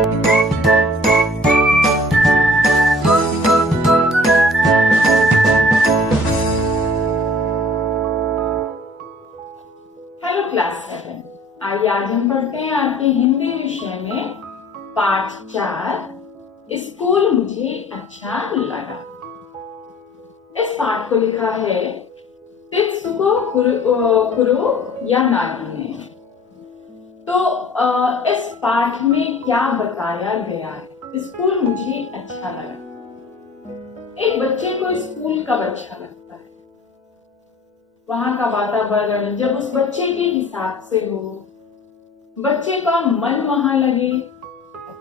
Hello class 7। आइए आज हम पढ़ते हैं आपके हिंदी विषय में पाठ 4 स्कूल मुझे अच्छा लगा। इस पाठ को लिखा है तित्सुको कुरो यानागी ने। तो इस पाठ में क्या बताया गया है? स्कूल मुझे अच्छा लगा। एक बच्चे को स्कूल कब अच्छा लगता है? वहां का वातावरण जब उस बच्चे के हिसाब से हो, बच्चे का मन वहां लगे,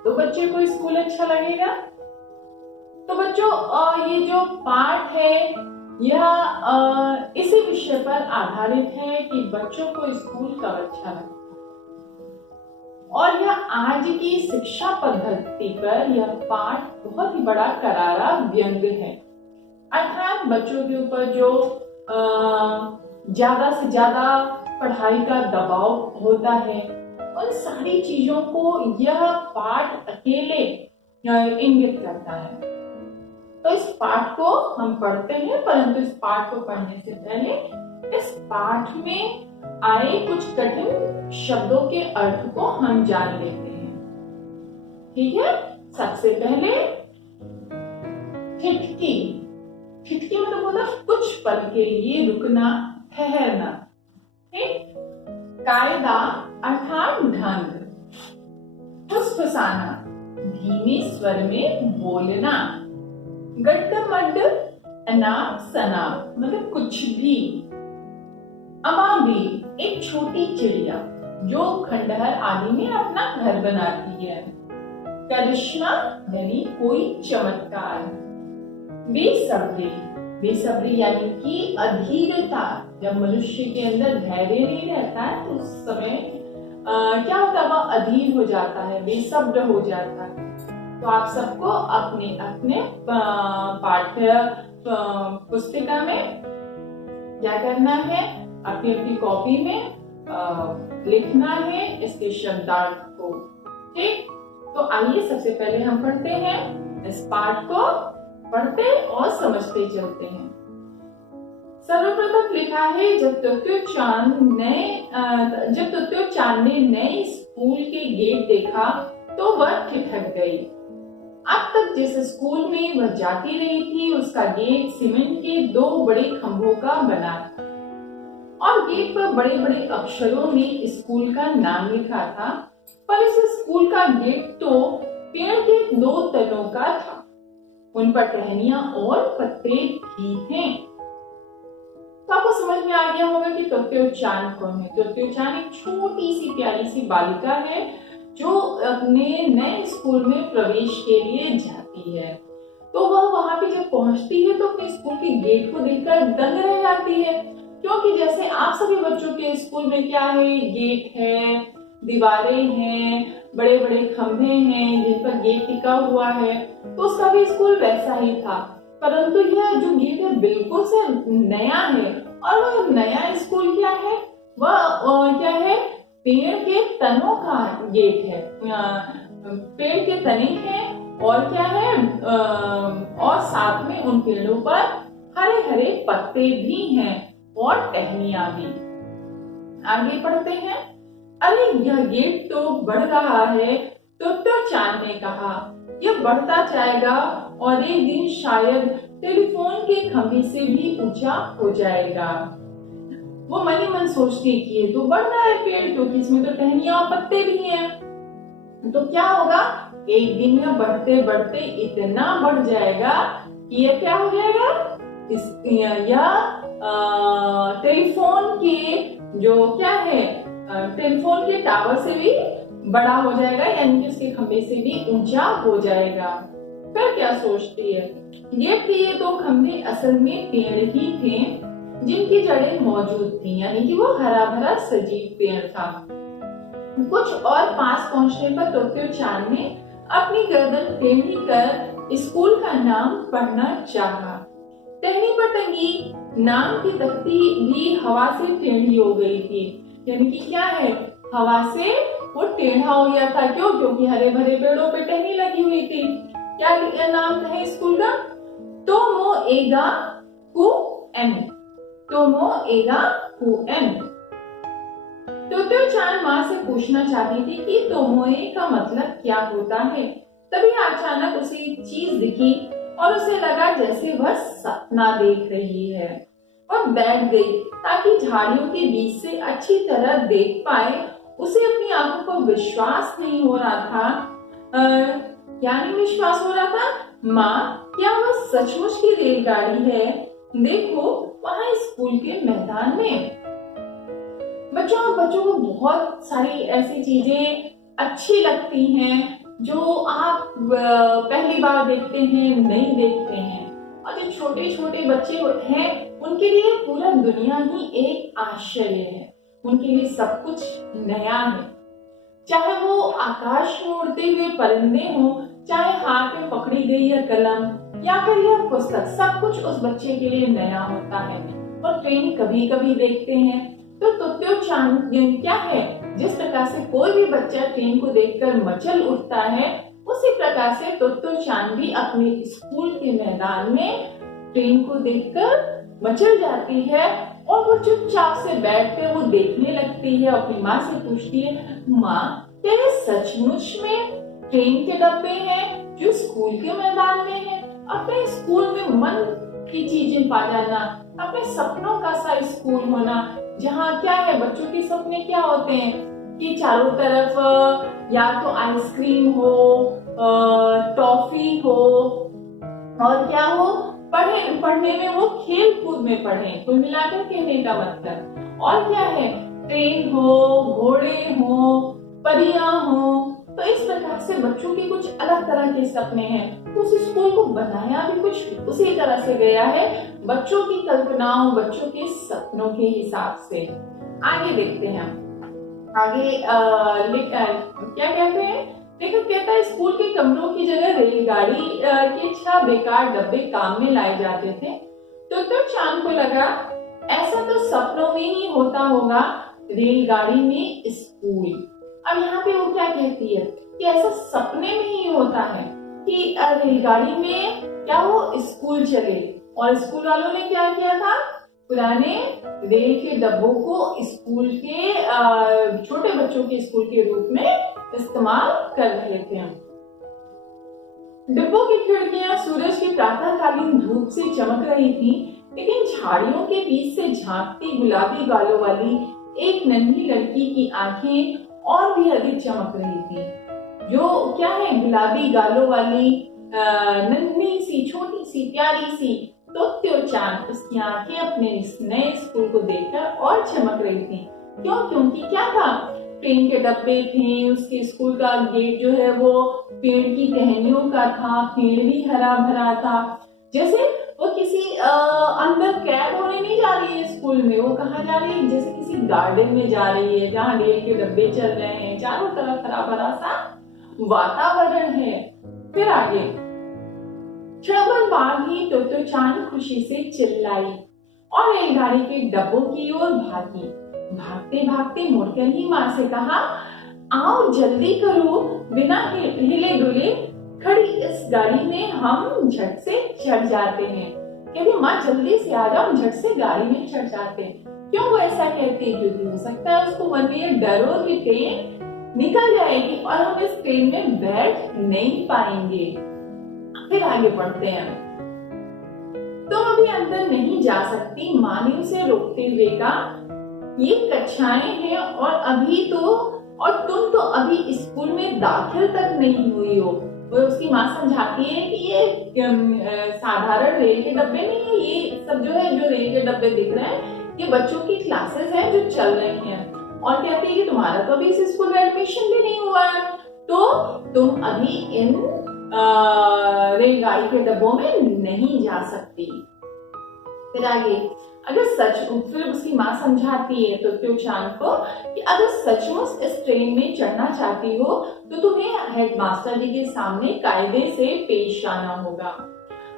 तो बच्चे को स्कूल अच्छा लगेगा। तो बच्चों ये जो पाठ है यह इसी विषय पर आधारित है कि बच्चों को स्कूल कब अच्छा लगता है। और यह आज की शिक्षा पद्धति पर यह पाठ बहुत ही बड़ा करारा व्यंग है। अर्थात बच्चों के ऊपर जो ज्यादा से ज्यादा पढ़ाई का दबाव होता है, उन सारी चीजों को यह पाठ अकेले इंगित करता है। तो इस पाठ को हम पढ़ते हैं, परंतु इस पाठ को पढ़ने से पहले इस पाठ में आए कुछ कठिन शब्दों के अर्थ को हम जान लेते हैं। ठीक है, सबसे पहले ठिठकी। ठिठकी मतलब होता है कुछ पल के लिए रुकना, ठहरना। ठीक। कायदा अर्थात ढंग। फुसफुसाना, धीमे स्वर में बोलना। गड्डमड अनाप शनाप मतलब कुछ भी। अमाबी एक छोटी चिड़िया जो खंडहर आदि में अपना घर बनाती है। करिश्मा यानी कोई चमत्कार। बेसब्री, बेसब्री यानी कि अधीरता। जब मनुष्य के अंदर धैर्य नहीं रहता है तो उस समय क्या होता है, वह अधीर हो जाता है, बेसब्र हो जाता है। तो आप सबको अपने अपने पाठ्य पुस्तिका में क्या करना है, अपनी अपनी कॉपी में लिखना है इसके शब्दार्थ को। ठीक, तो आइए सबसे पहले हम पढ़ते हैं, इस पाठ को पढ़ते और समझते चलते हैं। सर्वप्रथम लिखा है जब तोक्यो चान ने नए स्कूल के गेट देखा तो वह ठिठक गई। अब तक जिस स्कूल में वह जाती रही थी उसका गेट सीमेंट के 2 बड़े खंभों का बना था और गेट पर बड़े बड़े अक्षरों में स्कूल का नाम लिखा था। पर इस स्कूल का गेट तो पेड़ के 2 तनों का था, उन पर टहनियां और पत्ते भी थे। तो आपको समझ में आ गया होगा कि तोक्यो चान कौन है। तोक्यो चान एक छोटी सी प्यारी सी बालिका है जो अपने नए स्कूल में प्रवेश के लिए जाती है। तो वह वहां पे जब पहुंचती है तो अपने स्कूल के गेट को देखकर दंग रह जाती है, क्योंकि जैसे आप सभी बच्चों के स्कूल में क्या है, गेट है, दीवारें हैं, बड़े बड़े खंभे हैं जिन पर गेट टिका हुआ है, तो उसका भी स्कूल वैसा ही था। परंतु यह जो गेट है बिल्कुल से नया है, और वह नया स्कूल क्या है, वह क्या है, पेड़ के तनों का गेट है। पेड़ के तने हैं और क्या है, और साथ में उन पेड़ों पर हरे हरे पत्ते भी हैं और टहनियां भी। आगे पढ़ते हैं। अरे यह गेट तो बढ़ रहा है, तो चांद ने कहा, यह बढ़ता जाएगा और एक दिन शायद टेलीफोन के खंभे से भी ऊंचा हो जाएगा। वो मन ही मन सोचती कि ये तो बढ़ रहा है पेड़, क्योंकि इसमें तो टहनियां और पत्ते भी हैं। तो क्या होगा, एक दिन यह बढ़ते बढ़ते इतना बढ़ जाएगा कि यह क्या हो जाएगा, टेलीफोन के जो क्या है, टेलीफोन के टावर से भी बड़ा हो जाएगा, यानी कि उसके खंभे से भी ऊंचा हो जाएगा। फिर क्या सोचती है, गेट के ये 2 खंभे असल में पेड़ ही थे जिनकी जड़ें मौजूद थी, यानी कि वो हरा भरा सजीव पेड़ था। कुछ और पास पहुंचने पर तोक्यो चान ने अपनी गर्दन टेढ़ी कर स्कूल का नाम पढ़ना चाहा। टहनी पर टंगी नाम की तख्ती भी हवा से टेढ़ी हो गई थी, यानी कि क्या है, हवा से वो टेढ़ा हो गया था। क्यों? क्योंकि हरे भरे पेड़ों पे टहनी लगी हुई थी। क्या नाम है स्कूल का? टोमोएगा कुएन। टोमोएगा कुएन। तोत्यो-चान माँ से पूछना चाहती थी कि तोमोए का मतलब क्या होता है। तभी अचानक उसे एक चीज दिखी और उसे लगा जैसे वह सपना देख रही है। वह बैठ गई ताकि झाड़ियों के बीच से अच्छी तरह देख पाए। उसे अपनी आंखों को विश्वास नहीं हो रहा था। क्या नहीं विश्वास हो रहा था? माँ, क्या वह सचमुच की रेलगाड़ी है? देखो, वहाँ स्कूल के मैदान में। बच्चों को बहुत सारी ऐसी चीजें अच्छी लगती हैं जो आप पहली बार देखते हैं, नहीं देखते हैं। और जो छोटे छोटे बच्चे हैं उनके लिए पूरा दुनिया ही एक आश्चर्य है। उनके लिए सब कुछ नया है। चाहे वो आकाश में उड़ते हुए परिंदे हों, चाहे हाथ में पकड़ी गई यह कलम या फिर यह पुस्तक, सब कुछ उस बच्चे के लिए नया होता है। और ट्रेन कभी कभी देखते हैं तो तोत्यो-चान क्या है, जिस प्रकार से कोई भी बच्चा ट्रेन को देखकर मचल उठता है, उसी प्रकार से तोत्यो-चान भी अपने स्कूल के मैदान में ट्रेन को देखकर मचल जाती है। और वो चुपचाप से बैठकर वो देखने लगती है। अपनी माँ से पूछती है, माँ, क्या ये सचमुच में ट्रेन के डब्बे हैं जो स्कूल के मैदान में है? अपने स्कूल में मन की चीजें पा जाना, अपने सपनों का सा स्कूल होना, जहाँ क्या है, बच्चों के सपने क्या होते हैं कि चारों तरफ या तो आइसक्रीम हो, टॉफी हो, और क्या हो, पढ़ने में वो खेल कूद में पढ़े, कुल मिलाकर कहने का मतलब। और क्या है, ट्रेन हो, घोड़े हो, परियां हो। तो इस प्रकार से बच्चों के कुछ अलग तरह के सपने हैं। तो उस स्कूल को बनाया भी कुछ उसी तरह से गया है, बच्चों की कल्पनाओं, बच्चों के सपनों के हिसाब से। आगे देखते हैं। आगे क्या कहते हैं, लेखक कहता है, स्कूल के कमरों की जगह रेलगाड़ी के 6 बेकार डब्बे काम में लाए जाते थे। तो चांद को लगा ऐसा तो सपनों में ही होता होगा, रेलगाड़ी में स्कूल। अब यहाँ पे वो क्या कहती है कि ऐसा सपने में ही होता है कि रेलगाड़ी में क्या हो, स्कूल चले। और स्कूल वालों ने क्या किया था, पुराने रेल के डब्बों को स्कूल के छोटे बच्चों के स्कूल के रूप में इस्तेमाल कर रहे थे। डिब्बों की खिड़कियां सूरज की प्रातःकालीन धूप से चमक रही थी, लेकिन झाड़ियों के बीच से झांकती गुलाबी गालों वाली एक नन्ही लड़की की आंखें और भी अधिक चमक रही थी। जो क्या है, गुलाबी गालों वाली नन्ही सी, छोटी सी, प्यारी सी तोत्यो-चान, उसकी आंखें अपने इस नए स्कूल को देखकर और चमक रही थी। क्यों? क्योंकि क्या था, ट्रेन के डब्बे थे, उसके स्कूल का गेट जो है वो पेड़ की टहनियों का था, पेड़ भी हरा भरा था। जैसे वो किसी अंदर कैद होने नहीं जा रही है स्कूल में, वो कहाँ जा रही है, जैसे किसी गार्डन में जा रही है जहाँ रेल के डब्बे चल रहे हैं, चारों तरफ हरा भरा सा वातावरण है। फिर आगे, क्षण बाद ही तोत्यो-चान खुशी से चिल्लाई और रेलगाड़ी के डब्बों की ओर भागी। भागते भागते मुड़कर ही माँ से कहा, आओ जल्दी करो, बिना हिले डुले खड़ी इस गाड़ी में हम झट से चढ़ जाते हैं। कहती, माँ जल्दी से आ जाओ, झट से गाड़ी में चढ़ जाते हैं। क्यों वो ऐसा कहती है? क्योंकि हो सकता है उसको मन में डर हो कि ट्रेन निकल जाएगी और हम इस ट्रेन में बैठ नहीं पाएंगे। फिर आगे बढ़ते हैं। तुम अभी अंदर नहीं जा सकती, माँ ने उसे रोकते हुए कहा, ये कक्षाएं हैं और तुम तो अभी स्कूल में दाखिल तक नहीं हुई हो। वो उसकी माँ समझाती है कि ये साधारण रेल के डब्बे नहीं है, ये सब जो है, जो रेल के डब्बे दिख रहे हैं, ये बच्चों की क्लासेस हैं जो चल रही हैं। और कहती है कि तुम्हारा तो अभी इस स्कूल में एडमिशन भी नहीं हुआ है, तो तुम अभी इन रेलगाड़ी के डब्बों में नहीं जा सकती। फिर आगे, फिर उसकी माँ समझाती है तोत्यो-चान को कि अगर सचमुच इस ट्रेन में चढ़ना चाहती हो तो तुम्हें हेडमास्टर जी के सामने कायदे से पेश आना होगा।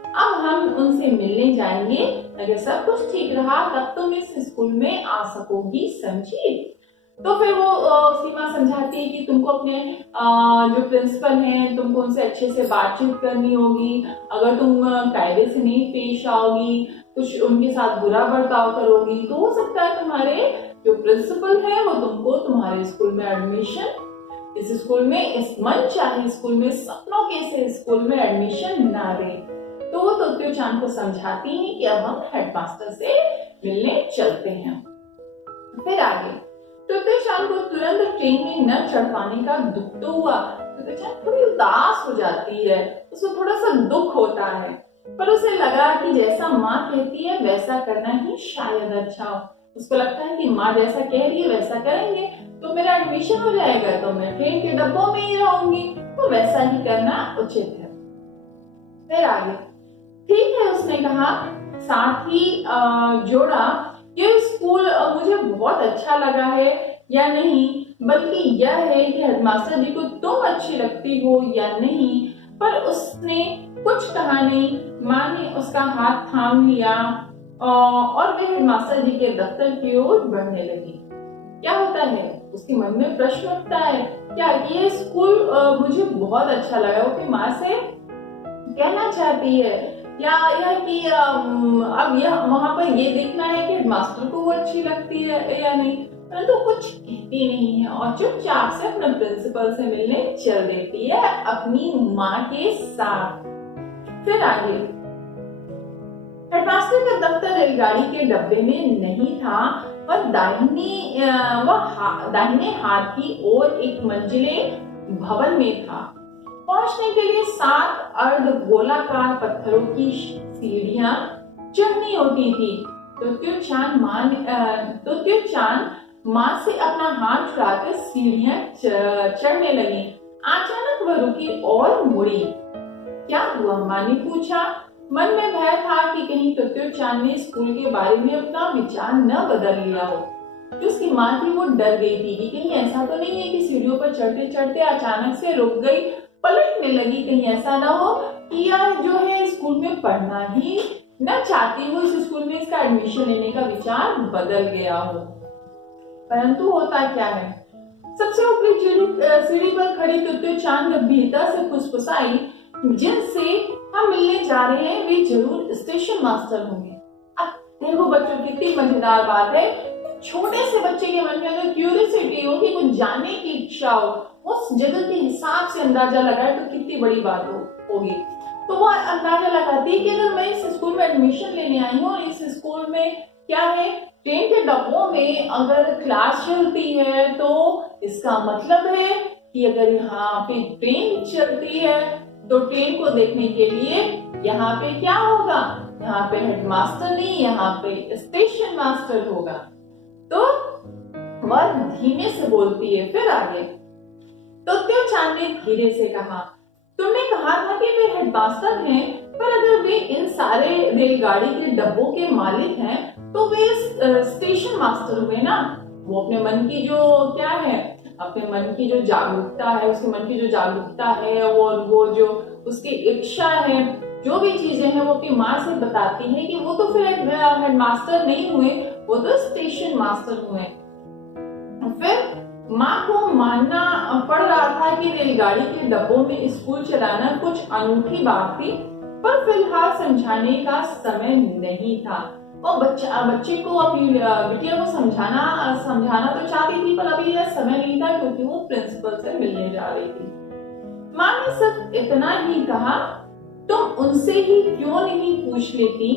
अब हम उनसे मिलने जाएंगे, अगर सब कुछ ठीक रहा तब तुम इस स्कूल में आ सकोगी, समझी। तो फिर वो उसकी माँ समझाती है कि तुमको अपने जो प्रिंसिपल हैं तुमको उनसे अच्छे से बातचीत करनी होगी। अगर तुम कायदे से नहीं पेश आओगी, कुछ उनके साथ बुरा बर्ताव करोगी, तो हो सकता है तुम्हारे जो प्रिंसिपल है वो तुमको तुम्हारे स्कूल में एडमिशन, इस स्कूल में, इस मनचाहे स्कूल में, सपनों के से स्कूल में एडमिशन ना दे। तो वो तोत्यो-चान को समझाती है कि अब हम हेडमास्टर से मिलने चलते हैं। फिर आगे तोत्यो-चान को तुरंत ट्रेन में न चढ़ पाने का दुख तो हुआ। तोत्यो-चान थोड़ी उदास हो जाती है, उसको थोड़ा सा दुख होता है, पर उसे लगा कि जैसा माँ कहती है वैसा करना ही शायद अच्छा हो। उसको लगता है कि माँ जैसा कह रही है वैसा करेंगे तो मेरा एडमिशन हो जाएगा, तो मैं ट्रेन के डब्बों में ही रहूंगी, तो वैसा ही करना उचित है। फिर आगे ठीक है उसने कहा, साथ ही जोड़ा ये स्कूल मुझे बहुत अच्छा लगा है या नहीं, बल्कि यह है कि हेडमास्टर जी को तुम अच्छी लगती हो या नहीं। पर उसने कुछ कहा नहीं। माँ ने उसका हाथ थाम लिया और वे हेडमास्टर जी के दफ्तर की ओर बढ़ने लगी। क्या होता है, उसके मन में प्रश्न उठता है, क्या ये स्कूल मुझे बहुत अच्छा लगा, वो माँ से कहना चाहती है, या यह कि अब यह वहां पर ये देखना है कि हेडमास्टर को वो अच्छी लगती है या नहीं। परंतु कुछ कहती नहीं है और चुपचाप से अपने प्रिंसिपल से मिलने चल देती है अपनी माँ के साथ। फिर आगे हेडमास्टर का दफ्तर रेलगाड़ी के डब्बे में नहीं था, वह दाहिने हाथ की ओर एक मंजिले भवन में था। पहुंचने के लिए 7 अर्ध गोलाकार पत्थरों की सीढ़ियां चढ़नी होती थी। तोत्यो-चान माँ से अपना हाथ छुड़ाकर सीढ़ियां चढ़ने लगी। अचानक वह रुकी और मुड़ी। क्या हुआ, माँ ने पूछा। मन में भय था कि कहीं तोत्यो-चान ने स्कूल के बारे में अपना विचार न बदल लिया हो। जो उसकी माँ थी वो डर गई थी कि कहीं ऐसा तो नहीं है कि सीढ़ियों पर चढ़ते चढ़ते अचानक से रुक गई, पलटने लगी, कहीं ऐसा ना हो कि यह जो है स्कूल में पढ़ना ही न चाहती हो, इस स्कूल में इसका एडमिशन लेने का विचार बदल गया हो। परंतु होता क्या है, सबसे ऊपरी सीढ़ी पर खड़ी तोत्यो-चान गंभीरता से फुसफुसाई, जिनसे हम मिलने जा रहे हैं वे जरूर स्टेशन मास्टर होंगे। अब देखो बच्चों, कितनी मजेदार बात है। छोटे से बच्चे के मन में अगर क्यूरियोसिटी हो कि कुछ जानने की इच्छा हो, उस जगह के हिसाब से अंदाजा लगाए तो कितनी बड़ी बात होगी। तो वो अंदाजा लगाती है कि अगर मैं इस स्कूल में एडमिशन लेने आई हूँ, इस स्कूल में क्या है, ट्रेन के डब्बों में अगर क्लास चलती है तो इसका मतलब है कि अगर यहाँ पे ट्रेन चलती है तो ट्रेन को देखने के लिए यहाँ पे क्या होगा, यहाँ पे हेडमास्टर नहीं, यहाँ पे स्टेशन मास्टर होगा। तो वह धीमे से बोलती है। फिर आगे तोत्यो-चान ने धीरे से कहा, तुमने कहा था कि वे हेडमास्टर हैं, पर अगर वे इन सारे रेलगाड़ी के डब्बों के मालिक हैं तो वे स्टेशन मास्टर हुए ना। वो अपने मन की जो क्या है, अपने मन की जो जागरूकता है, उसके मन की जो जागरूकता है और वो जो उसकी इच्छा है, जो भी चीजें हैं वो अपनी माँ से बताती है कि वो तो फिर हेडमास्टर नहीं हुए, वो तो स्टेशन मास्टर हुए। फिर माँ को मानना पड़ रहा था कि रेलगाड़ी के डब्बों में स्कूल चलाना कुछ अनूठी बात थी, पर फिलहाल समझाने का समय नहीं था। और बच्चे को, अपनी बिटिया को समझाना तो चाहती थी, पर अभी यह समय नहीं था क्योंकि वो प्रिंसिपल से मिलने जा रही थी। माँ ने सिर्फ इतना ही कहा, तुम उनसे ही क्यों नहीं पूछ लेती,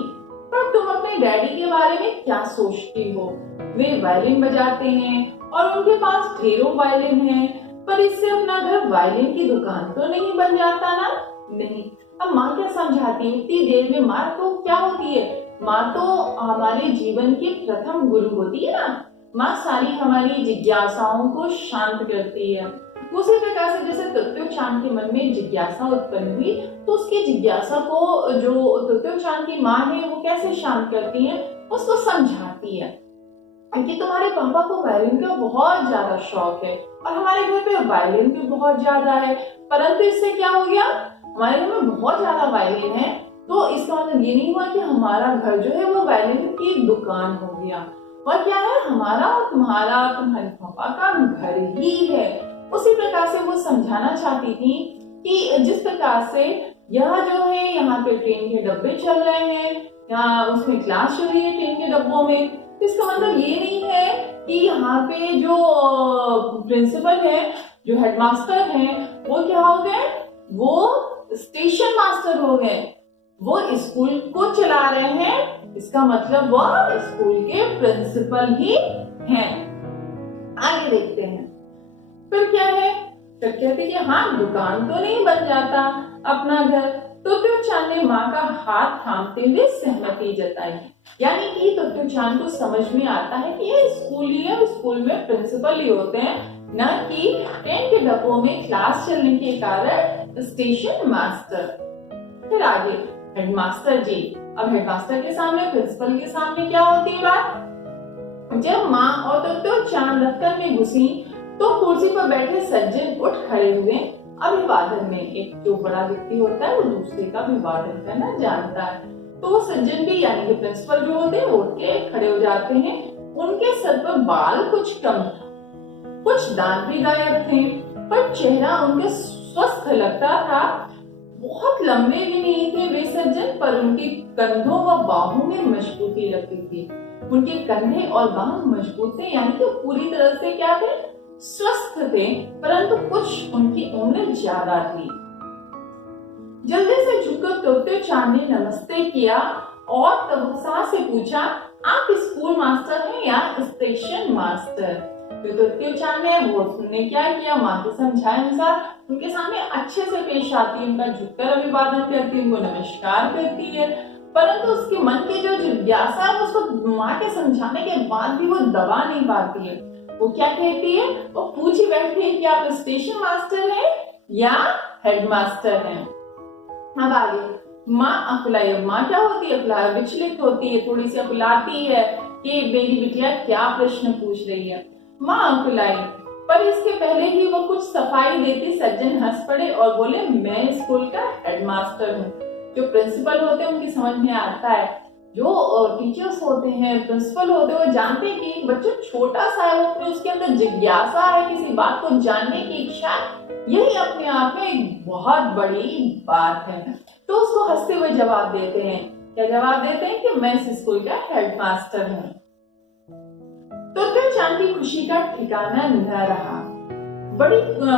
पर तुम अपने डैडी के बारे में क्या सोचती हो? वे वायलिन बजाते हैं और उनके पास ढेरों वायलिन हैं, पर इससे अपना घर वायलिन की दुकान तो नहीं बन जाता ना? नहीं। अब माँ क्या समझाती है, इतनी देर में माँ तो क्या होती है, माँ तो हमारे जीवन की प्रथम गुरु होती है ना। माँ सारी हमारी जिज्ञासाओं को शांत करती है। उसी प्रकार से जैसे तोत्यो-चान के मन में जिज्ञासा उत्पन्न हुई, तो उसकी जिज्ञासा को जो तोत्यो-चान की माँ है वो कैसे शांत करती है, उसको समझाती है कि तुम्हारे पापा को वायलिन का बहुत ज्यादा शौक है और हमारे घर पे वायलिन भी बहुत ज्यादा है, परंतु इससे क्या हो गया, हमारे घर में बहुत ज्यादा वायलिन है तो इसका मतलब ये नहीं हुआ कि हमारा घर जो है वो वायलिन की दुकान हो गया। वह क्या है, हमारा और तुम्हारा, तुम्हारे पापा का घर ही है। उसी प्रकार से वो समझाना चाहती थी कि जिस प्रकार से यह जो है, यहाँ पे ट्रेन के डब्बे चल रहे हैं, यहाँ उसमें क्लास चल रही है ट्रेन के डब्बों में, इसका मतलब ये नहीं है कि यहाँ पे जो प्रिंसिपल है, जो हेडमास्टर है, वो क्या हो गए, वो स्टेशन मास्टर हो गए, वो स्कूल को चला रहे हैं, इसका मतलब वो स्कूल के प्रिंसिपल ही हैं। आगे देखते हैं, फिर क्या है, फिर कहते कि हाँ, दुकान तो नहीं बन जाता अपना घर। तोत्यो-चान ने माँ का हाथ थामते हुए सहमति जताई। यानी कि तोत्यो-चान को समझ में आता है कि ये स्कूल ही है, स्कूल में प्रिंसिपल ही होते हैं, न कि ट्रेन के डब्बों में क्लास चलने के कारण स्टेशन मास्टर। फिर आगे हेडमास्टर जी। अब हेडमास्टर के सामने, प्रिंसिपल के सामने क्या होती है बात। जब माँ और तोत्यो-चान दफ्तर में घुसी तो कुर्सी पर बैठे सज्जन उठ खड़े हुए। अभिवादन में एक जो बड़ा व्यक्ति होता है वो दूसरे का अभिवादन करना जानता है, तो वो सज्जन भी यानी कि प्रिंसिपल जो होते हैं उठ के खड़े हो जाते हैं। उनके सर पर बाल कुछ कम था, कुछ दांत भी गायब थे, पर चेहरा उनका स्वस्थ लगता था। बहुत लंबे भी नहीं थे वे सज्जन, पर उनके कंधों व बाहों में मजबूती लगती थी। उनके कंधे और बाह मजबूत थे, यानी कि पूरी तरह से क्या थे, स्वस्थ थे, परंतु कुछ उनकी उम्र ज्यादा थी। जल्दी से झुककर तोत्यो-चान ने नमस्ते किया और तबुसा से पूछा, आप स्कूल मास्टर हैं या स्टेशन मास्टर। तो तोत्यो-चान ने उसने क्या किया, माँ के समझाए अनुसार उनके सामने अच्छे से पेश आती है, उनका झुककर अभिवादन करती है, उनको नमस्कार करती है। परंतु उसके मन की जो जिज्ञासा है उसको माँ के समझाने के बाद भी वो दबा नहीं पाती है। वो क्या कहती है, वो पूछ ही बैठती है कि आप स्टेशन मास्टर हैं या हेडमास्टर हैं। अब आगे माँ अकुलाई। माँ क्या होती है, अकुलाई, विचलित होती है, थोड़ी सी अकुलाती है कि मेरी बिटिया क्या प्रश्न पूछ रही है। माँ अकुलाई, पर इसके पहले ही वो कुछ सफाई देती सज्जन हंस पड़े और बोले, मैं स्कूल का हेडमास्टर हूँ। जो प्रिंसिपल होते हैं उनकी समझ में आता है, जो टीचर्स होते हैं, प्रिंसिपल होते हैं, वो जानते हैं कि बच्चा छोटा सा है, वो उसके अंदर जिज्ञासा है, किसी बात को जानने की इच्छा, यही अपने आप में एक बहुत बड़ी बात है। तो उसको हंसते हुए जवाब देते हैं, क्या जवाब देते हैं कि मैं इस स्कूल का हेडमास्टर हूँ। तोत्यो-चान की खुशी का ठिकाना न रहा।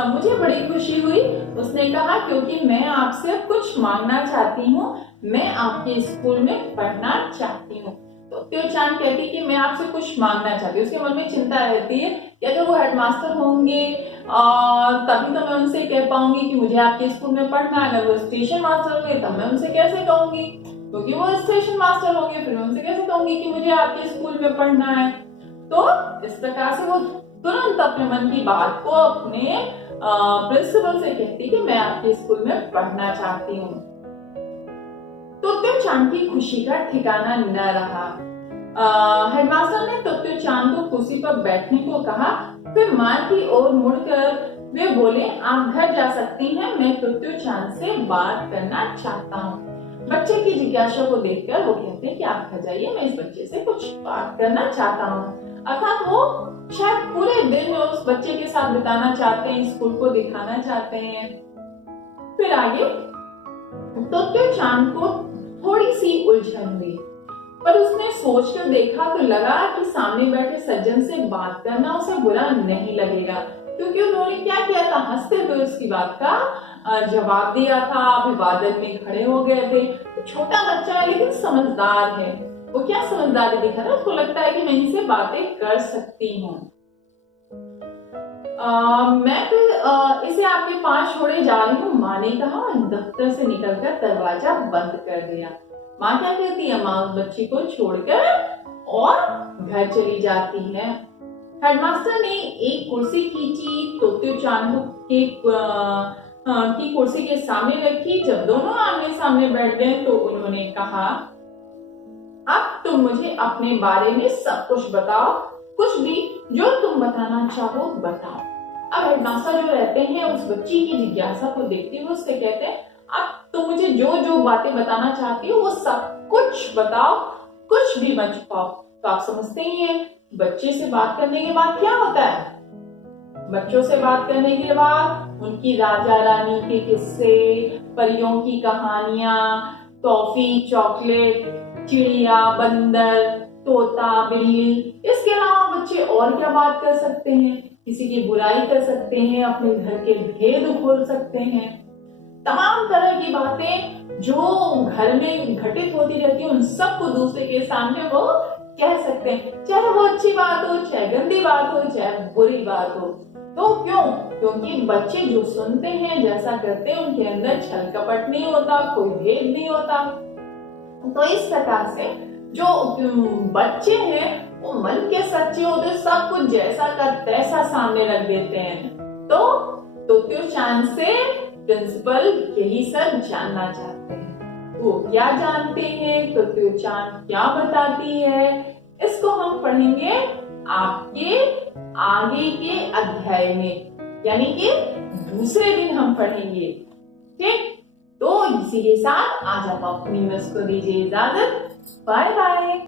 मुझे बड़ी खुशी हुई, उसने कहा, क्योंकि मैं आपसे कुछ मांगना चाहती हूँ, मैं आपके स्कूल में पढ़ना चाहती हूँ। तो तोत्यो-चान कहती कि मैं आपसे कुछ मांगना चाहती हूँ। उसके मन में चिंता रहती है कि अगर वो हेडमास्टर होंगे तभी तो मैं उनसे कह पाऊंगी कि मुझे आपके स्कूल में पढ़ना है। अगर वो स्टेशन मास्टर होंगे तब मैं उनसे कैसे कहूंगी, क्योंकि वो स्टेशन मास्टर होंगे, फिर मैं उनसे कैसे कहूंगी कि मुझे आपके स्कूल में पढ़ना है। तो इस प्रकार से वो तुरंत अपने मन की बात को अपने प्रिंसिपल से कहती कि मैं आपके स्कूल में पढ़ना चाहती हूँ। तोत्यो-चान की खुशी का ठिकाना न रहा। हेडमास्टर ने तोत्यो-चान को कुर्सी पर बैठने को कहा, फिर माँ की ओर मुड़कर वे बोले, आप घर जा सकती हैं, मैं तोत्यो-चान से बात करना चाहता हूँ। बच्चे की जिज्ञासा को देखकर वो कहते हैं कि आप घर जाइए, मैं इस बच्चे से कुछ बात करना चाहता हूँ। अर्थात वो शायद पूरे दिन उस बच्चे के साथ बिताना चाहते हैं, स्कूल को दिखाना चाहते हैं। फिर आगे तोत्यो-चान को थोड़ी सी उलझन हुई, पर उसने सोचकर देखा तो लगा कि सामने बैठे सज्जन से बात करना उसे बुरा नहीं लगेगा, क्योंकि उन्होंने क्या किया था, हंसते हुए उसकी बात का जवाब दिया था, अभिवादन में खड़े हो गए थे। छोटा बच्चा है लेकिन समझदार है, वो क्या समझदारी दिखा रहा है, उसको लगता है कि मैं इनसे बातें कर सकती हूँ। मैं फिर इसे आपके पास छोड़े जा रही हूँ, माँ ने कहा और दफ्तर से निकलकर दरवाजा बंद कर दिया। माँ क्या कहती है, माँ उस बच्ची को छोड़कर और घर चली जाती है। हेडमास्टर ने एक कुर्सी खींची, तोत्यो-चान की कुर्सी के सामने रखी। जब दोनों आमने सामने बैठ गए तो उन्होंने कहा, अब तुम मुझे अपने बारे में सब कुछ बताओ, कुछ भी जो तुम बताना चाहो बताओ। अब हेडमास्टर जो रहते हैं उस बच्ची की जिज्ञासा को देखते हुए उससे कहते हैं, अब तुम मुझे जो जो बातें बताना चाहती हो वो सब कुछ बताओ, कुछ भी मत छुपाओ। तो आप समझते ही हैं बच्चे से बात करने के बाद क्या होता है? बच्चों से बात करने के बाद उनकी राजा रानी के किस्से, परियों की कहानियां, टॉफी, चॉकलेट, चिड़िया, बंदर, तोता, बिल्ली, इसके अलावा बच्चे और क्या बात कर सकते हैं? किसी की बुराई कर सकते हैं, अपने घर के भेद खोल सकते हैं। तमाम तरह की बातें जो घर में घटित होती रहती है उन सबको दूसरे के सामने वो कह सकते हैं, चाहे वो अच्छी बात हो, चाहे गंदी बात हो, चाहे बुरी बात हो। तो क्यों? क्योंकि बच्चे जो सुनते हैं, जैसा करते हैं, उनके अंदर छल कपट नहीं होता, कोई भेद नहीं होता। तो इस प्रकार से जो बच्चे हैं वो मन के सच्चे होते, सब कुछ जैसा का तैसा सामने रख देते हैं। तो तोत्यो-चान से प्रिंसिपल यही सब जानना चाहते हैं। वो क्या जानते हैं, तोत्यो-चान क्या बताती है, इसको हम पढ़ेंगे आपके आगे के अध्याय में, यानी कि दूसरे दिन हम पढ़ेंगे। ठीक, तो इसी के साथ आज आप अपनी मिस को दीजिए इजाजत। Bye bye.